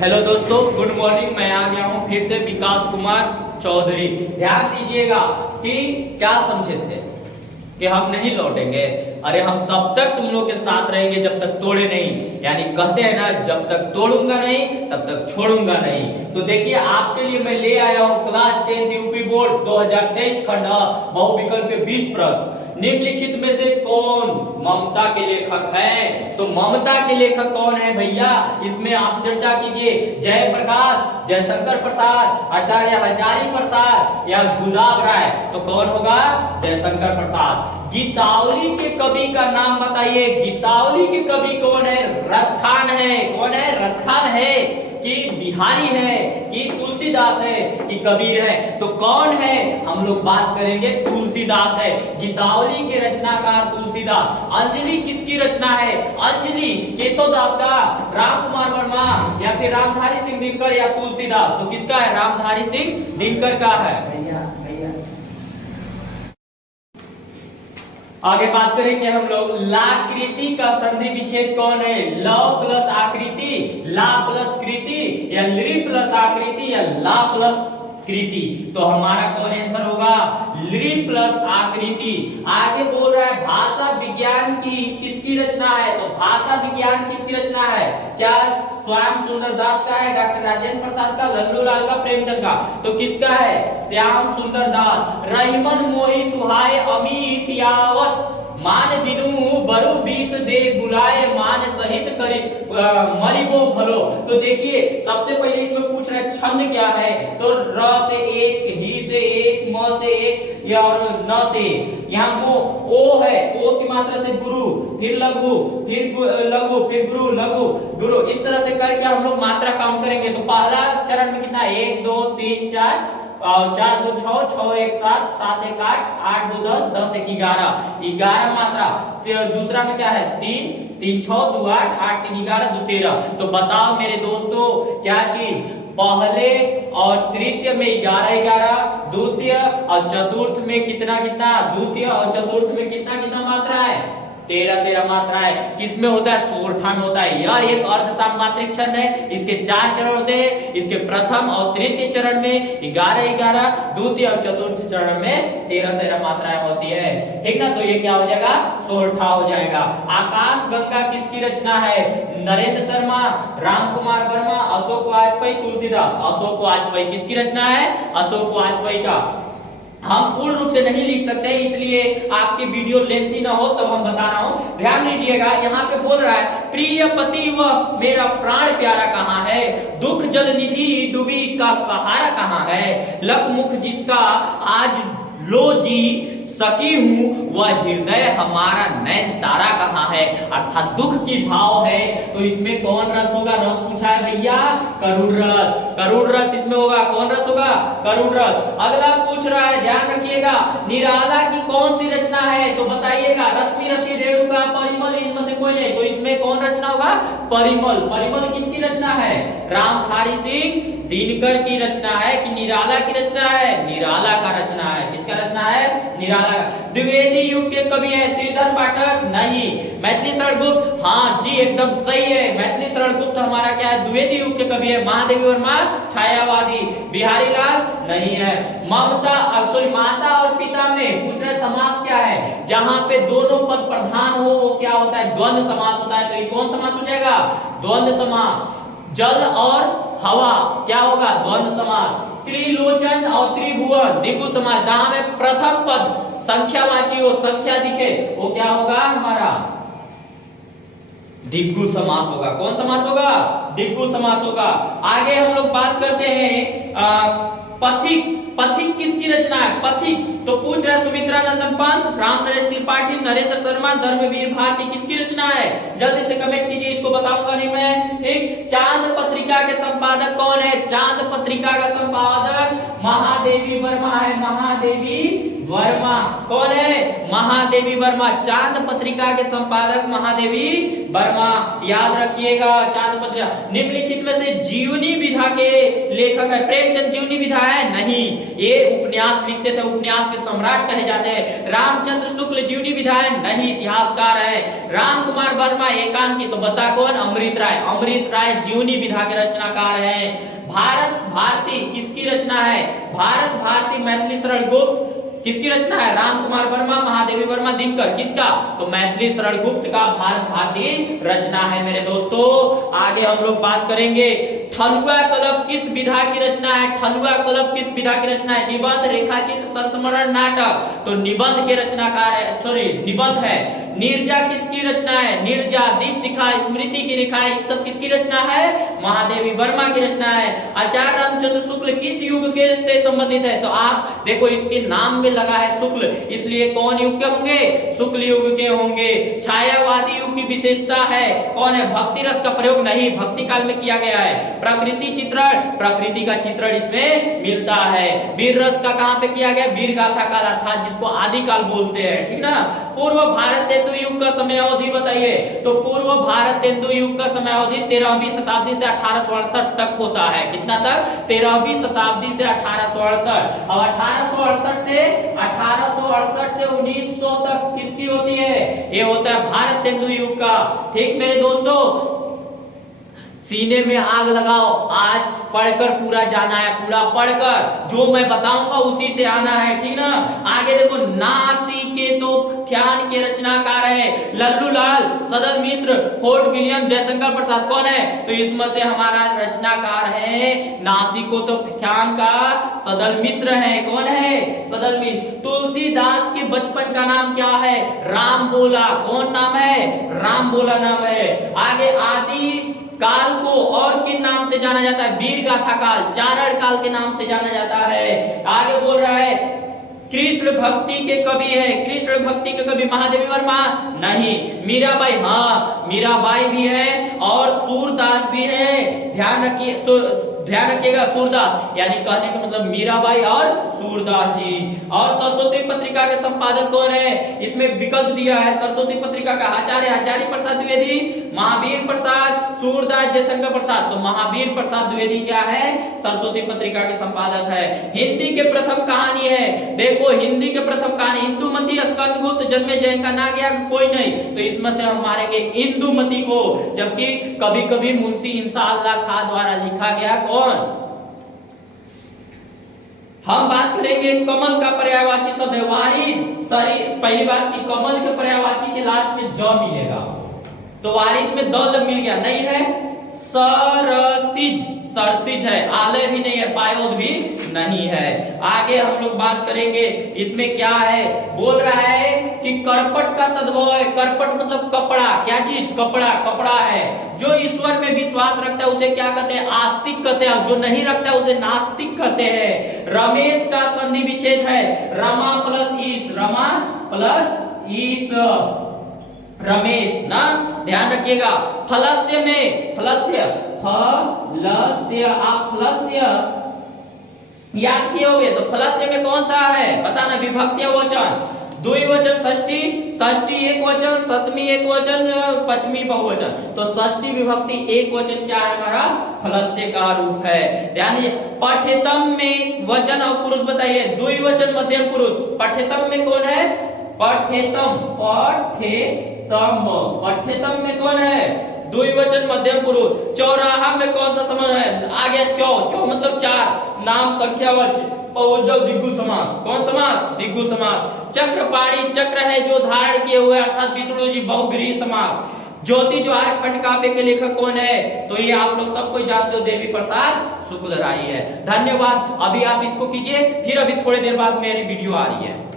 Hello दोस्तों, good morning. मैं आ गया हूँ फिर से विकास कुमार चौधरी। ध्यान दीजिएगा कि क्या समझे थे कि हम नहीं लौटेंगे। अरे हम तब तक तुम लोग के साथ रहेंगे जब तक तोड़े नहीं, यानी कहते हैं ना, जब तक तोड़ूंगा नहीं तब तक छोड़ूंगा नहीं। तो देखिए, आपके लिए मैं ले आया हूँ क्लास 10 यूपी बोर्ड 2023 खंड बहुविकल्प 20 प्रश्न। निम्नलिखित में से कौन ममता के लेखक हैं? तो ममता के लेखक कौन है भैया? इसमें आप चर्चा कीजिए। जयप्रकाश, जयशंकर प्रसाद, आचार्य हजारी प्रसाद या गुलाब राय। तो कौन होगा? जयशंकर प्रसाद। गीतावली के कवि का नाम बताइए। गीतावली के कवि कौन है? रसखान है। कौन है? रसखान है कि बिहारी है कि तुलसीदास है कि कबीर है? तो कौन है? हम लोग बात करेंगे तुलसीदास है। गीतावली के रचनाकार तुलसीदास। अंजलि किसकी रचना है? अंजलि केशवदास का, राम कुमार वर्मा या फिर रामधारी सिंह दिनकर या तुलसीदास? तो किसका है? रामधारी सिंह दिनकर का है। आगे बात करेंगे हम लोग। लाकृति का संधि विच्छेद कौन है? ल प्लस आकृति, ला प्लस कृति या लृ प्लस आकृति या ला प्लस कृति? तो हमारा कौन आंसर होगा? लृ प्लस आकृति। आगे बोल रहा है भाषा विज्ञान की किसकी रचना है? तो भाषा विज्ञान किसकी रचना है? क्या श्याम सुंदर दास का है, डॉक्टर राजेंद्र प्रसाद का, लल्लू लाल का, प्रेमचंद का? तो किसका है? श्याम सुंदर दास। रहीमन मोहि सुहाय अमीत यावत, मान दिनु बरु बीस दे बुलाए, मान सहित करी मरिबो भलो। तो देखिए, सबसे पहले इसमें पूछ रहे छंद क्या है? तो र से एक, ही से एक, म से एक या और न से। यहाँ को ओ है, ओ की मात्रा से गुरु, फिर लघु, फिर लघु, फिर गुरु, लघु, गुरु। इस तरह से करके हम लोग मात्रा काउंट करेंगे। तो पहला चरण में कितना? 1 2 3 4 और 4 2 6, 6 1 7, 7 1 8, 8 2 10, 10 1 11, 11 मात्रा। दूसरा में क्या है? 3 3 6 2 8, 8 3 11 2 13। तो बताओ मेरे दोस्तों, क्या चीज? पहले और तृतीय में 11 11, द्वितीय और चतुर्थ में कितना कितना? द्वितीय और चतुर्थ में कितना कितना मात्रा है? 13 13 मात्रा है। किसमें होता है? सोरठा में होता है। यह एक अर्ध सामात्रिक छंद है। इसके 4 चरण होते हैं। इसके प्रथम और तृतीय चरण में 11 11, द्वितीय और चतुर्थ चरण में 13 13 मात्राएं होती है। ठीक ना? तो ये क्या हो जाएगा? सोरठा हो जाएगा। आकाश गंगा किसकी रचना है? नरेंद्र शर्मा, राम कुमार वर्मा, अशोक वाजपेयी, तुलसीदास। अशोक वाजपेयी किसकी रचना है? अशोक वाजपेयी का। हम पूर्ण रूप से नहीं लिख सकते, इसलिए आपकी वीडियो लेंथी ना हो तो हम बता रहा हूं। ध्यान दीजिएगा, यहाँ पे बोल रहा है प्रिय पति वह मेरा प्राण प्यारा कहाँ है, दुख जल निधि डूबी का सहारा कहाँ है, लक मुख जिसका आज लो जी सकी हूं वह हृदय हमारा नैन तारा कहाँ है। अर्थात दुख की भाव है। तो इसमें कौन रस होगा? रस पूछा है भैया, करुण रस। करुण रस इसमें होगा। कौन रस होगा? करुण रस। अगला पूछ रहा है, ध्यान रखिएगा, निराला की कौन सी रचना है? तो बताइएगा। रश्मि रति रेणुका परिमल, इनमें से कोई नहीं। तो इसमें कौन रचना होगा? परिमल। परिमल किसकी रचना है? रामधारी सिंह दिनकर की रचना है कि निराला की रचना है? निराला का रचना है। किसका रचना है? निराला। द्विवेदी युग के कवि है श्रीधर पाठक? नहीं। मैथिली शरण गुप्त? हाँ जी, एकदम सही है। मैथिली शरण गुप्त हमारा क्या है? द्विवेदी युग के कवि है। महादेवी वर्मा छायावादी। बिहारी लाल? नहीं है। ममता सॉरी माता और पिता में पूछ रहे समास क्या है? जहां पे दोनों पद प्रधान हो वो क्या होता है? द्वंद्व समास होता है। तो ये कौन समास हो जाएगा? द्वंद्व समास। जल और हवा क्या होगा? द्वंद्व समास। त्रिलोचन और त्रिभुवन द्विगु समास। जहां में प्रथम पद संख्यावाची हो, संख्या दिखे, वो क्या होगा? हमारा दिग्गु समास होगा। कौन समास होगा? दिग्गु समास होगा। आगे हम लोग बात करते हैं पथिक। पथिक किसकी रचना है? पथिक तो पूछ रहा है सुमित्रा नंदन पंत, रामनरेश त्रिपाठी, नरेंद्र शर्मा, धर्मवीर भारती किसकी रचना है? जल्दी से कमेंट कीजिए, इसको बताऊंगा नहीं मैं। ठीक। चांद पत्रिका के संपादक कौन है? चांद पत्रिका का संपादक महादेवी वर्मा है, महादेवी वर्मा। कौन है? महादेवी वर्मा। चांद पत्रिका के संपादक महादेवी वर्मा, याद रखिएगा। चांद पत्रिका निम्नलिखित में से जीवनी विधा के लेखक है प्रेमचंद। जीवनी विधा है? नहीं, ये उपन्यास लिखते थे, उपन्यास के सम्राट कहे जाते हैं। रामचंद्र शुक्ल जीवनी विधा है? नहीं, इतिहासकार है। राम कुमार वर्मा एकांकी, तो बता कौन? अमृत राय। अमृत राय जीवनी विधा के रचनाकार हैं। भारत भारती किसकी रचना है? भारत भारती मैथिली शरण गुप्त किसकी रचना है? राम कुमार वर्मा, महादेवी वर्मा, दिनकर। किसका? तो मैथिली शरण गुप्त का भारत भारती रचना है मेरे दोस्तों। आगे हम लोग बात करेंगे ठलुआ कलप किस विधा की रचना है? ठलुआ कलप किस विधा की रचना है? निबंध, रेखाचित्र, संस्मरण, नाटक। तो निबंध के रचनाकार है, सॉरी निबंध है। नीरजा किसकी रचना है? नीरजा, दीपशिखा, स्मृति की रेखा, ये सब किसकी रचना है? महादेवी वर्मा की रचना है। आचार्य रामचंद्र शुक्ल किस युग के से संबंधित है? तो आप देखो इसके नाम में लगा है शुक्ल, इसलिए कौन युग के होंगे? शुक्ल युग के होंगे। छायावादी युग की विशेषता है कौन है? भक्ति रस का प्रयोग नहीं, भक्ति काल में किया गया है। प्रकृति चित्रण, प्रकृति का चित्रण इसमें मिलता है। वीर रस का कहां पे किया गया? वीर गाथा काल, अर्थात जिसको आदि काल बोलते हैं, ठीक ना। पूर्व भारत तेंदु युग का समय अवधि बताइए। तो पूर्व भारत तेंदु युग का समय अवधि 13वीं शताब्दी से 1868 तक होता है। कितना तक? 13वीं शताब्दी से 1868। और 1868 से 1900 तक किसकी होती है? ये होता है भारत तेंदु युग का। ठीक मेरे दोस्तों, सीने में आग लगाओ, आज पढ़कर पूरा जाना है, पूरा पढ़कर जो मैं बताऊंगा उसी से आना है, ठीक ना। आगे देखो नासिकेतोख्यान के रचनाकार है लल्लू लाल, सदल मिश्र, फोर्ट विलियम, जयशंकर प्रसाद। कौन है? तो इसमें से हमारा रचनाकार है नासिकेतोख्यान का सदल मिश्र है। कौन है? सदल मिश्र। तुलसीदास के बचपन का नाम क्या है? राम बोला। कौन नाम है? राम बोला नाम है। आगे आदि काल को और किन नाम से जाना जाता है? वीर गाथा काल, चारण काल के नाम से जाना जाता है। आगे बोल रहा है कृष्ण भक्ति के कवि है। कृष्ण भक्ति के कवि महादेवी वर्मा? नहीं। मीराबाई? हाँ, मीराबाई भी है और सूरदास भी है। ध्यान रखिएगा, सूरदास, यानी कहने का मतलब मीराबाई और सूरदास जी। और सरस्वती पत्रिका के संपादक कौन है? इसमें विकल्प दिया है सरस्वती पत्रिका का। आचार्य हजारी प्रसाद द्विवेदी, महावीर प्रसाद, सूरदास, जयशंकर प्रसाद। तो महावीर प्रसाद द्विवेदी क्या है? सरस्वती पत्रिका के संपादक है। हिंदी के प्रथम कहानी है, देखो हिंदी के प्रथम कहानी इंदुमती, स्कंदगुप्त, जन्मेजय का ना गया कोई नहीं, तो इसमें से हम मारेंगे इंदुमती को। जबकि कभी कभी मुंशी इंशाअल्लाह खां द्वारा लिखा गया। कौन? हम बात करेंगे कमल का पर्यायवाची शब्द है वारिद। पहली बात की कमल के पर्यायवाची के लास्ट में ज मिलेगा, तो वारिद में दल मिल गया, नहीं है। सरसिज, सरसिज है। आलय भी नहीं है, पायोद भी नहीं है। आगे हम लोग बात करेंगे इसमें क्या है। बोल रहा है कि करपट का तद्भव है। करपट मतलब कपड़ा, क्या चीज? कपड़ा, कपड़ा है। जो ईश्वर में विश्वास रखता है उसे क्या कहते हैं? आस्तिक कहते हैं। जो नहीं रखता है उसे नास्तिक कहते हैं। रमेश का संधि विच्छेद है रमा प्लस ईश, रमा प्लस ईश, रमेश ना, ध्यान रखिएगा। फलस्य में, फलस्य, फलस्य, आप फलस्य याद किए होगे, तो फलस्य में कौन सा है बताना? विभक्ति वचन, द्विवचन षष्ठी, षष्ठी एक वचन, सप्तमी एक वचन, पंचमी बहुवचन। तो षष्ठी विभक्ति एक वचन क्या है? हमारा फलस्य का रूप है। ध्यान दीजिए। पठितम में वचन और पुरुष बताइए। द्विवचन मध्यम पुरुष। पठितम में कौन है? पठेतम, पठेतम, पठेतम में कौन है? द्विवचन मध्यम पुरुष। चौराहा में कौन सा समास है? आ गया चौ, चौ मतलब चार, नाम संख्यावाचक, बहुवचन, दिग्गु समास। कौन समास? दिग्गु समास। चक्रपाणी, चक्र है जो धारण किए हुए, अर्थात विष्णु जी, बहुव्रीहि समास। ज्योति ज्वार खंड काव्य के लेखक कौन है? तो ये आप लोग सबको जानते हो, देवी प्रसाद शुक्ल राय है। धन्यवाद। अभी आप इसको कीजिए, फिर अभी थोड़ी देर बाद मेरी वीडियो आ रही है।